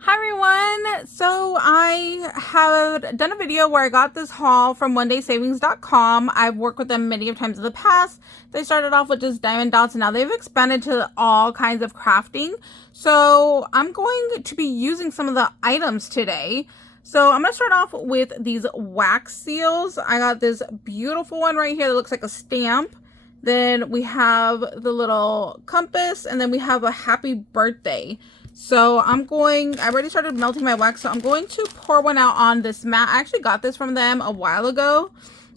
Hi everyone! So I have done a video where I got this haul from onedaysavings.com. I've worked with them many times in the past. They started off with just diamond dots and now they've expanded to all kinds of crafting. So I'm going to be using some of the items today. So I'm going to start off with these wax seals. I got this beautiful one right here that looks like a stamp. Then we have the little compass, and then we have a happy birthday. So I've already started melting my wax, so I'm going to pour one out on this mat. I actually got this from them a while ago.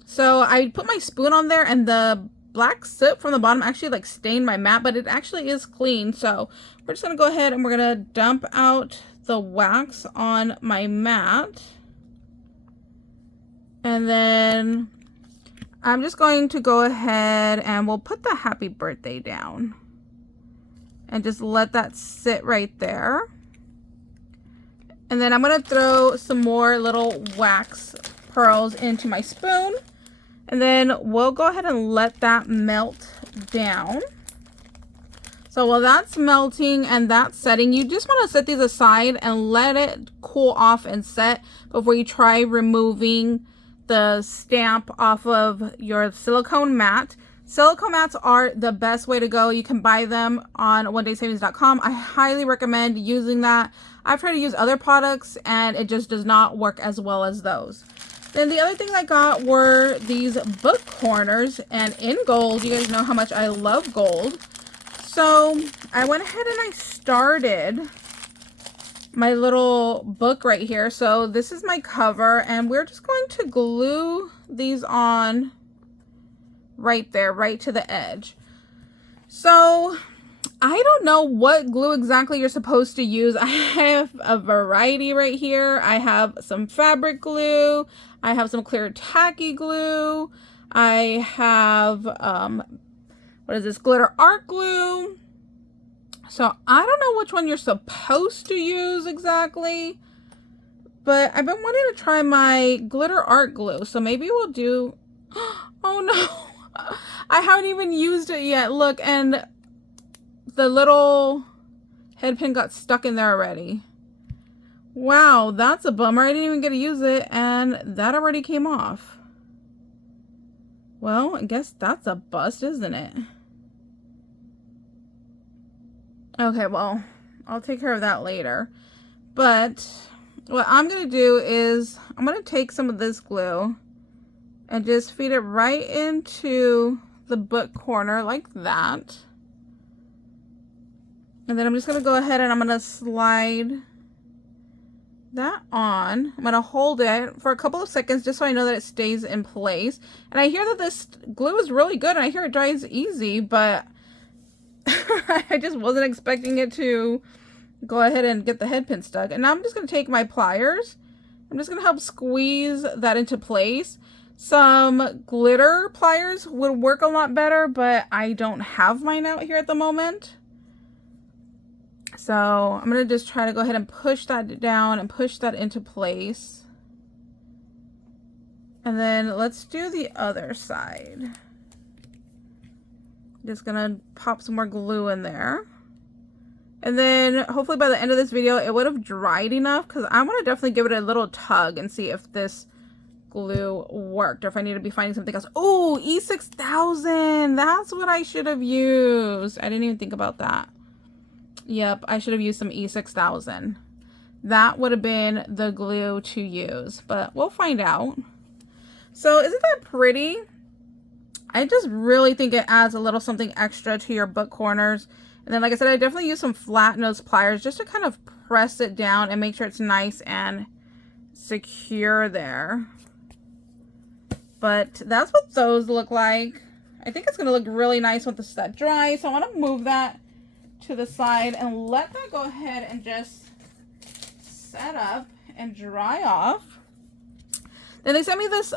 So I put my spoon on there and the black soot from the bottom actually like stained my mat, but it actually is clean. So we're just gonna go ahead and we're gonna dump out the wax on my mat. And then I'm just going to go ahead and we'll put the happy birthday down. And just let that sit right there. And then I'm going to throw some more little wax pearls into my spoon. And then we'll go ahead and let that melt down. So while that's melting and that's setting, you just want to set these aside and let it cool off and set before you try removing the stamp off of your silicone mat. Silicone mats are the best way to go. You can buy them on onedaysavings.com. I highly recommend using that. I've tried to use other products and it just does not work as well as those. Then the other thing I got were these book corners, and in gold. You guys know how much I love gold. So I went ahead and I started my little book right here. So this is my cover, and we're just going to glue these on right there, right to the edge. So I don't know what glue exactly you're supposed to use. I have a variety right here. I have some fabric glue. I have some clear tacky glue. I have, what is this? Glitter art glue. So I don't know which one you're supposed to use exactly, but I've been wanting to try my glitter art glue. So maybe we'll do, oh no. I haven't even used it yet. Look, and the little head pin got stuck in there already. Wow, that's a bummer. I didn't even get to use it, and that already came off. Well, I guess that's a bust, isn't it? Okay, well, I'll take care of that later. But what I'm going to do is I'm going to take some of this glue and just feed it right into the book corner like that. And then I'm just going to go ahead and I'm going to slide that on. I'm going to hold it for a couple of seconds just so I know that it stays in place. And I hear that this glue is really good and I hear it dries easy, but I just wasn't expecting it to go ahead and get the head pin stuck. And now I'm just going to take my pliers. I'm just going to help squeeze that into place. Some glitter pliers would work a lot better, but I don't have mine out here at the moment. So I'm going to just try to go ahead and push that down and push that into place. And then let's do the other side. Just going to pop some more glue in there. And then hopefully by the end of this video, it would have dried enough, because I want to definitely give it a little tug and see if this glue worked or if I need to be finding something else. Oh, E6000. That's what I should have used. I didn't even think about that. Yep, I should have used some E6000. That would have been the glue to use, but we'll find out. So isn't that pretty? I just really think it adds a little something extra to your book corners. And then, like I said, I definitely use some flat nose pliers just to kind of press it down and make sure it's nice and secure there. But that's what those look like. I think it's going to look really nice once this that dries. So I want to move that to the side and let that go ahead and just set up and dry off. Then they sent me this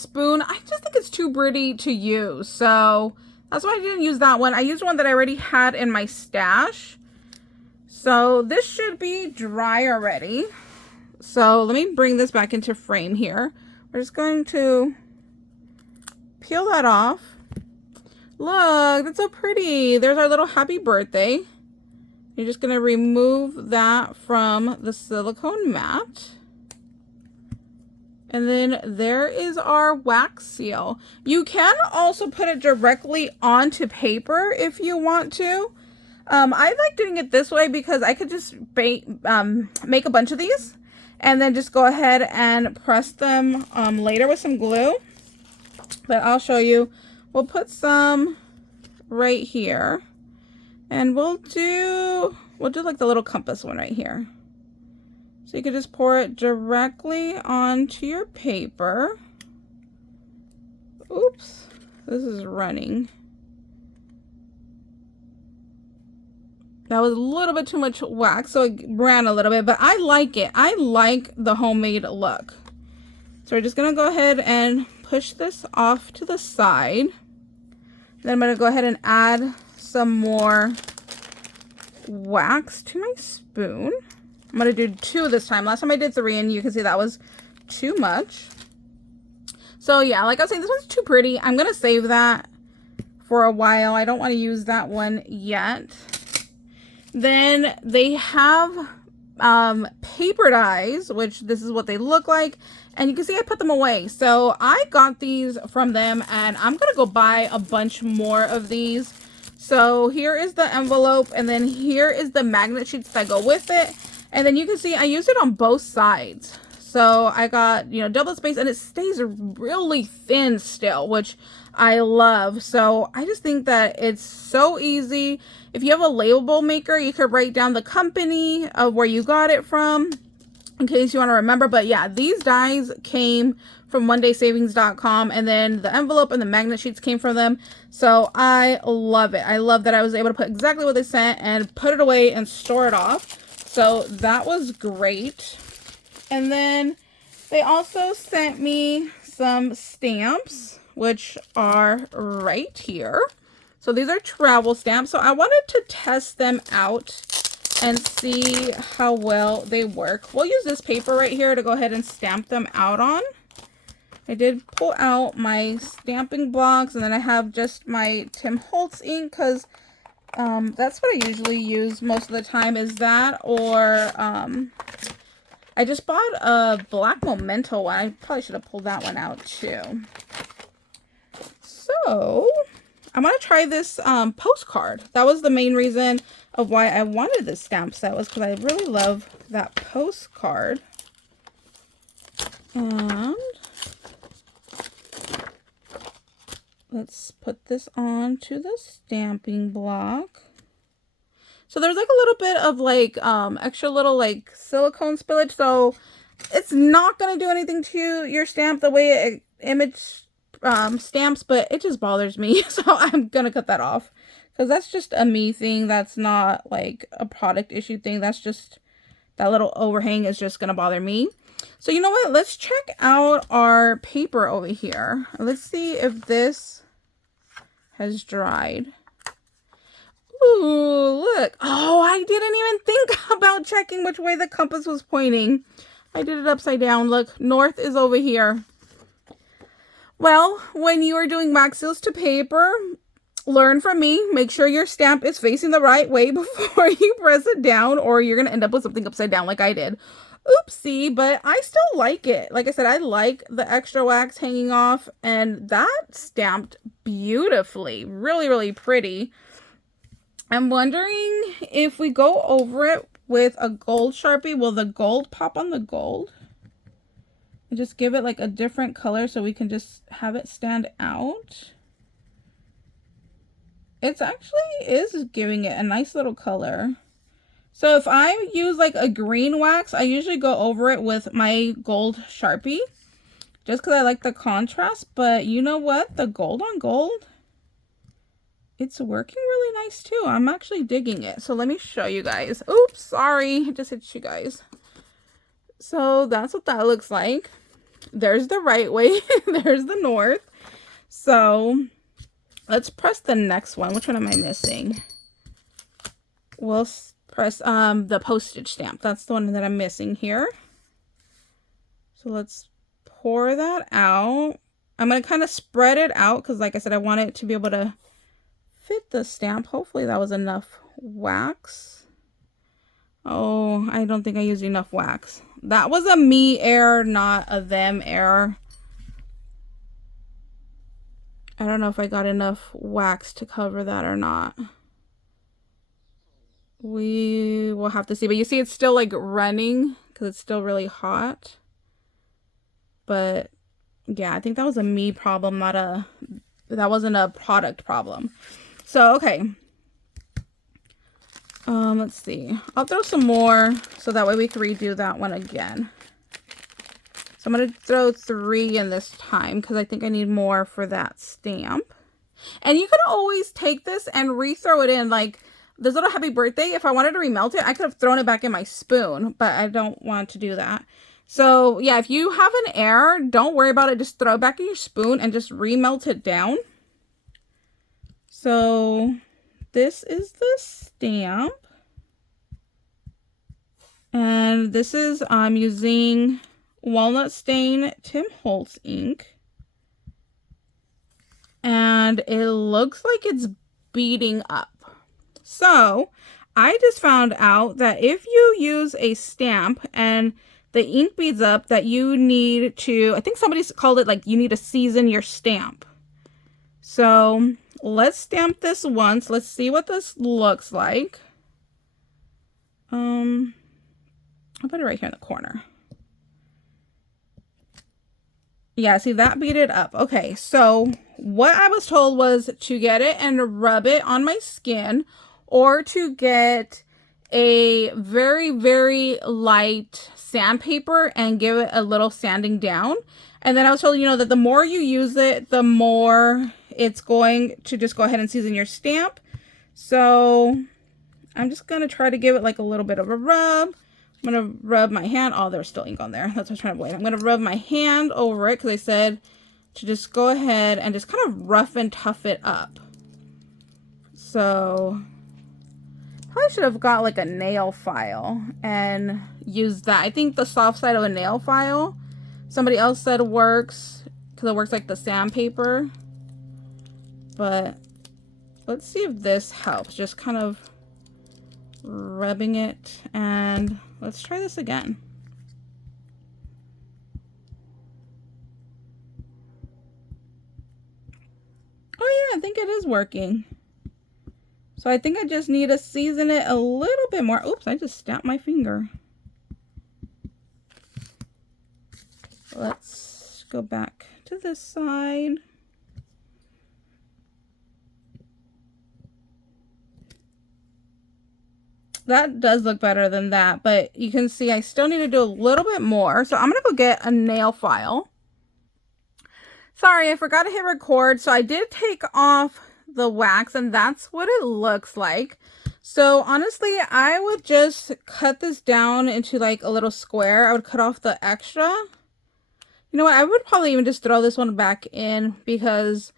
spoon. I just think it's too pretty to use. So that's why I didn't use that one. I used one that I already had in my stash. So this should be dry already. So let me bring this back into frame here. We're just going to peel that off. Look, that's so pretty. There's our little happy birthday. You're just going to remove that from the silicone mat. And then there is our wax seal. You can also put it directly onto paper if you want to. I like doing it this way because I could just make a bunch of these and then just go ahead and press them later with some glue. But I'll show you. We'll put some right here, and we'll do like the little compass one right here. So you could just pour it directly onto your paper. Oops, this is running. That was a little bit too much wax, so it ran a little bit, but I like it. I like the homemade look. So we're just gonna go ahead and push this off to the side. Then I'm gonna go ahead and add some more wax to my spoon. I'm gonna do 2 this time. Last time I did 3, and you can see that was too much. So yeah, like I was saying, this one's too pretty. I'm gonna save that for a while. I don't want to use that one yet. Then they have paper dies, which this is what they look like. And you can see I put them away. So I got these from them, and I'm gonna go buy a bunch more of these. So here is the envelope, and then here is the magnet sheets that go with it. And then you can see I used it on both sides. So I got, you know, double space, and it stays really thin still, which I love. So I just think that it's so easy. If you have a label maker, you could write down the company of where you got it from in case you want to remember. But yeah, these dies came from onedaysavings.com, and then the envelope and the magnet sheets came from them. So I love it. I love that I was able to put exactly what they sent and put it away and store it off. So that was great. And then they also sent me some stamps, which are right here. So these are travel stamps. So I wanted to test them out and see how well they work. We'll use this paper right here to go ahead and stamp them out on. I did pull out my stamping blocks, and then I have just my Tim Holtz ink because that's what I usually use most of the time, is that, or I just bought a black Memento one. I probably should have pulled that one out too. So I'm going to try this postcard. That was the main reason of why I wanted this stamp set, was because I really love that postcard. And let's put this on to the stamping block. So there's like a little bit of like extra little like silicone spillage. So it's not going to do anything to your stamp the way it image stamps, but it just bothers me. So I'm going to cut that off because that's just a me thing. That's not like a product issue thing. That's just that little overhang is just going to bother me. So you know what? Let's check out our paper over here. Let's see if this has dried. Ooh, look. Oh, I didn't even think about checking which way the compass was pointing. I did it upside down. Look, north is over here. Well, when you are doing wax seals to paper, learn from me. Make sure your stamp is facing the right way before you press it down, or you're going to end up with something upside down like I did. Oopsie, but I still like it. Like I said, I like the extra wax hanging off, and that stamped beautifully. Really, really pretty. I'm wondering if we go over it with a gold Sharpie, will the gold pop on the gold? And just give it like a different color so we can just have it stand out. It's actually is giving it a nice little color. So if I use like a green wax, I usually go over it with my gold Sharpie just because I like the contrast. But you know what? The gold on gold, it's working really nice too. I'm actually digging it. So let me show you guys. Oops, sorry. I just hit you guys. So that's what that looks like. There's the right way. There's the north. So let's press the next one. Which one am I missing? We'll press the postage stamp. That's the one that I'm missing here. So let's pour that out. I'm going to kind of spread it out because like I said, I want it to be able to fit the stamp. Hopefully that was enough wax. Oh, I don't think I used enough wax. That was a me error, not a them error. I don't know if I got enough wax to cover that or not. We will have to see. But you see it's still like running because it's still really hot. But yeah, I think that was a me problem, not a... That wasn't a product problem. So, okay. Let's see. I'll throw some more so that way we can redo that one again. So I'm going to throw 3 in this time because I think I need more for that stamp. And you could always take this and rethrow it in, like this little happy birthday. If I wanted to remelt it, I could have thrown it back in my spoon, but I don't want to do that. So yeah, if you have an error, don't worry about it. Just throw it back in your spoon and just remelt it down. So this is the stamp. And this is, I'm using Walnut Stain Tim Holtz ink. And it looks like it's beading up. So I just found out that if you use a stamp and the ink beads up, that you need to, I think somebody called it like you need to season your stamp. So let's stamp this once. Let's see what this looks like. I'll put it right here in the corner. Yeah, see that beaded up. Okay, so what I was told was to get it and rub it on my skin, or to get a very, very light sandpaper and give it a little sanding down. And then I was told, you know, that the more you use it, the more it's going to just go ahead and season your stamp. So I'm just going to try to give it like a little bit of a rub. I'm going to rub my hand. Oh, there's still ink on there. That's what I was trying to avoid. I'm going to rub my hand over it because I said to just go ahead and just kind of rough and tough it up. So probably should have got like a nail file and used that. I think the soft side of a nail file, somebody else said works because it works like the sandpaper. But let's see if this helps. Just kind of rubbing it, and let's try this again. Oh yeah, I think it is working. So I think I just need to season it a little bit more. Oops, I just stamped my finger. Let's go back to this side. That does look better than that, but you can see I still need to do a little bit more. So I'm going to go get a nail file. Sorry, I forgot to hit record. So I did take off the wax, and that's what it looks like. So honestly, I would just cut this down into like a little square. I would cut off the extra. You know what? I would probably even just throw this one back in because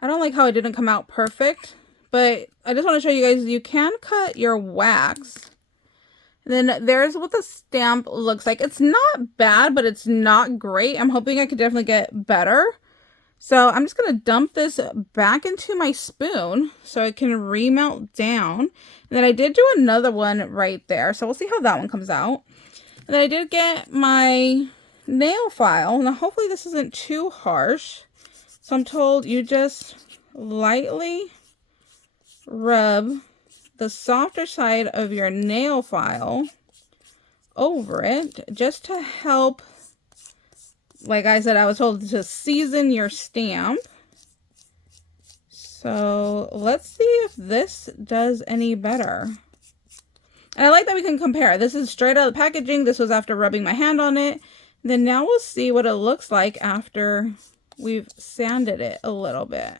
I don't like how it didn't come out perfect. But I just want to show you guys, you can cut your wax. And then there's what the stamp looks like. It's not bad, but it's not great. I'm hoping I could definitely get better. So I'm just going to dump this back into my spoon so it can remelt down. And then I did do another one right there. So we'll see how that one comes out. And then I did get my nail file. Now hopefully this isn't too harsh. So I'm told you just lightly rub the softer side of your nail file over it just to help, like I said, I was told to season your stamp. So let's see if this does any better. And I like that we can compare. This is straight out of the packaging. This was after rubbing my hand on it. Then now we'll see what it looks like after we've sanded it a little bit.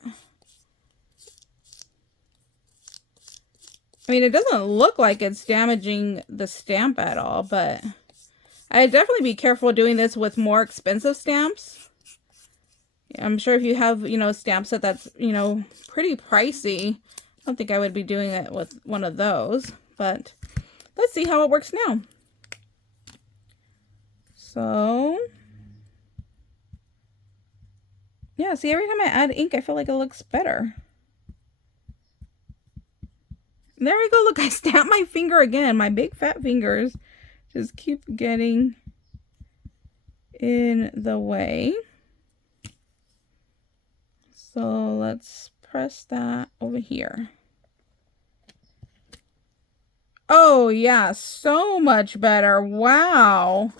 I mean, it doesn't look like it's damaging the stamp at all, but I'd definitely be careful doing this with more expensive stamps. I'm sure if you have, you know, a stamp set that's, you know, pretty pricey, I don't think I would be doing it with one of those, but let's see how it works now. So, yeah, see, every time I add ink, I feel like it looks better. There we go. Look, I stamped my finger again. My big fat fingers just keep getting in the way. So let's press that over here. Oh yeah, so much better. Wow.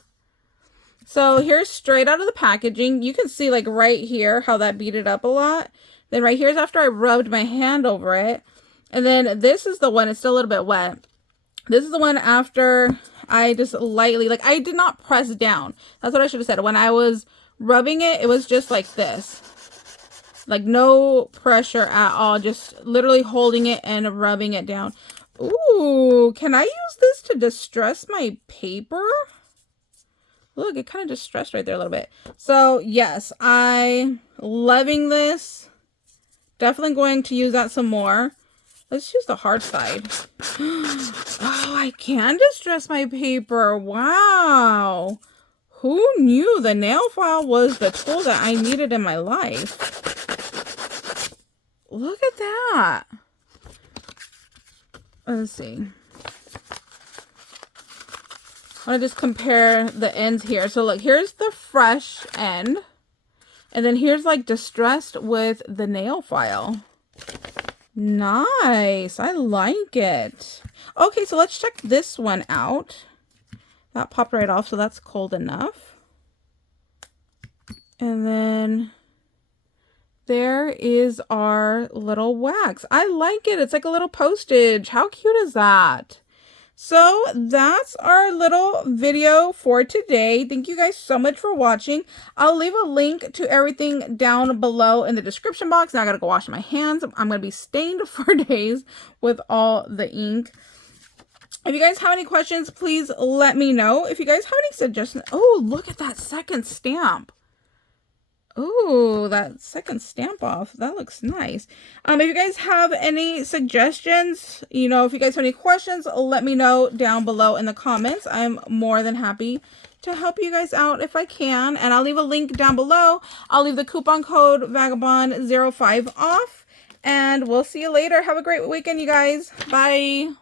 So here's straight out of the packaging. You can see like right here how that beat it up a lot. Then right here is after I rubbed my hand over it. And then this is the one, it's still a little bit wet. This is the one after I just lightly, like I did not press down. That's what I should have said. When I was rubbing it, it was just like this. Like no pressure at all. Just literally holding it and rubbing it down. Ooh, can I use this to distress my paper? Look, it kind of distressed right there a little bit. So yes, I'm loving this. Definitely going to use that some more. Let's use the hard side. Oh, I can distress my paper. Wow. Who knew the nail file was the tool that I needed in my life? Look at that. Let's see. I want to just compare the ends here. So look, here's the fresh end. And then here's like distressed with the nail file. Nice. I like it. Okay, so let's check this one out. That popped right off, so that's cold enough. And then there is our little wax. I like it. It's like a little postage. How cute is that? So that's our little video for today. Thank you guys so much for watching. I'll leave a link to everything down below in the description box. Now I gotta go wash my hands. I'm gonna be stained for days with all the ink. If you guys have any questions, please let me know. If you guys have any suggestions. Oh, look at that second stamp. Ooh, that second stamp off. That looks nice. If you guys have any suggestions, you know, if you guys have any questions, let me know down below in the comments. I'm more than happy to help you guys out if I can. And I'll leave a link down below. I'll leave the coupon code Vagabond05OFF. And we'll see you later. Have a great weekend, you guys. Bye.